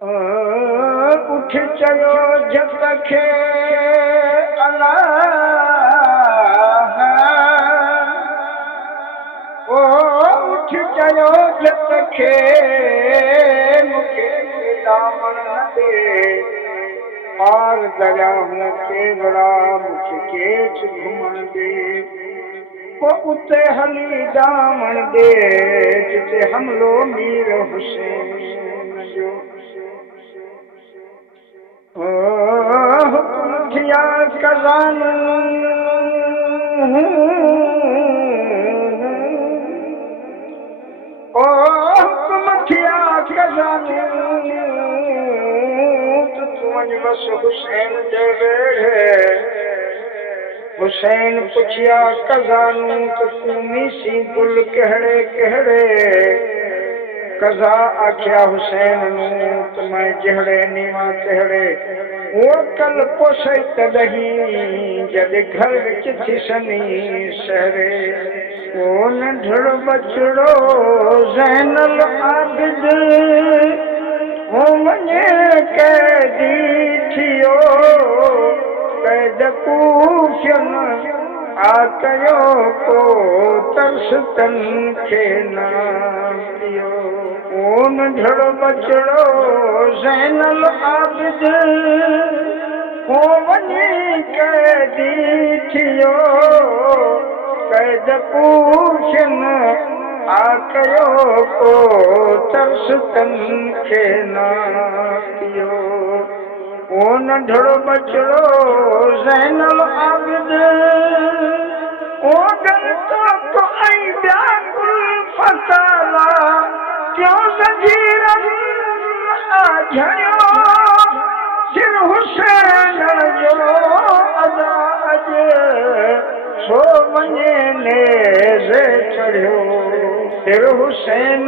उठ चयो जत खे अलाह ओ उठ चयो जत खे मूंखे दामन न दे पार दरिया हूं केवड़ा मूंखे केच घुमण दे वो उते हली दामन दे जिते हमलो मीर हुसैन जो हुकुम थिया कज़ान ओ हुकुम थिया कज़ान तूं वञ बस हुसैन जे वेढ़े हुसैन पुछिया कज़ानू तो तूं मीसी गुल कहिड़े कहिड़े कज़ा आख्या हुसैन नू तो मैं जहड़े नीवा तहड़े वो कल पोसे तदहीं जद घर विच थिसनी शहरे वो नंढड़ो बचड़ो ज़ैनुल आबिद वो वञे कैदी थियो कैद कूफियन आ कयो को तरस तन खे न पियो ओ नंढड़ो बचड़ो ज़ैनुल आबिद वो वञी कैदी थियो कैद कूफियन आ कयो को तरस तन खे न पियो ओ नंढड़ो बचड़ो ज़ैनुल आबिद ओ गलतो को आई ब्याकुल फसाला क्यों ज़ंजीरन आझड़ियो सिर हुसैन जो अदा अज सो वञे नेज़े चढ़ियो सिर हुसैन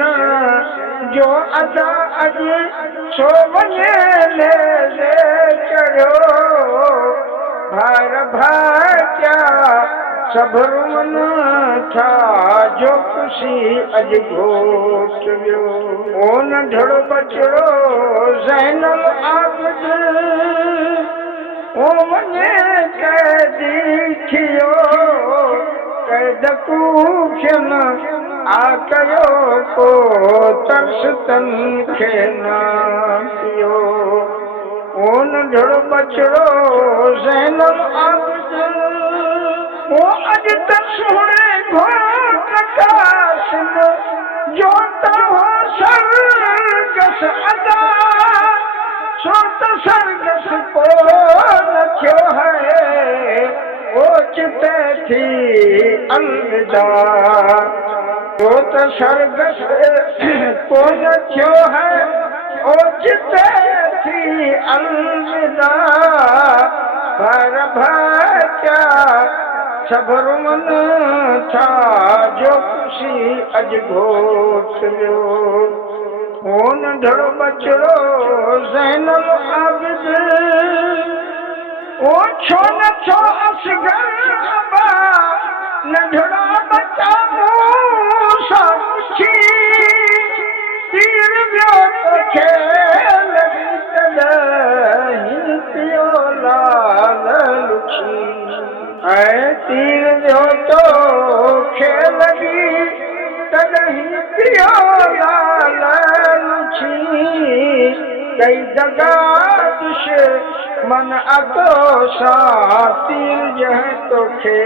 जो अदा अज सो वञे नेज़े चढ़ियो भार भाचा सबरुमन था जो खुशी अज घोट वियो ओ नंढड़ो बचड़ो ज़ैनुल आबिद ओ वञे कैदी थियो कैद कूफियन आ कयो को तरस तन खे न पियो ओ नंढड़ो बचड़ो ज़ैनुल आबिद वो अज तक सुणे घोट कासिम जो त हो सरगस अदा सो त सरगस को न थियो है ओ चिते थी अलविदा सो त सरगस को न थियो है ओ चिते थी अलविदा भर भाचा सबरुमन था जो खुशी अज घोट वियो ओ नंढड़ो बचड़ो ज़ैनुल आबिद ओ छो नथो असगर अबा नंढड़ा बच्चा मूंसां पुछी तीर वियो तोखे लॻी तॾहिं पियो लाल लुछी ऐं तीर जो तो खे लगी तॾहिं पियो लाल लुछी कई जगह दुश्मन अतो सां तीर जंहिं तोखे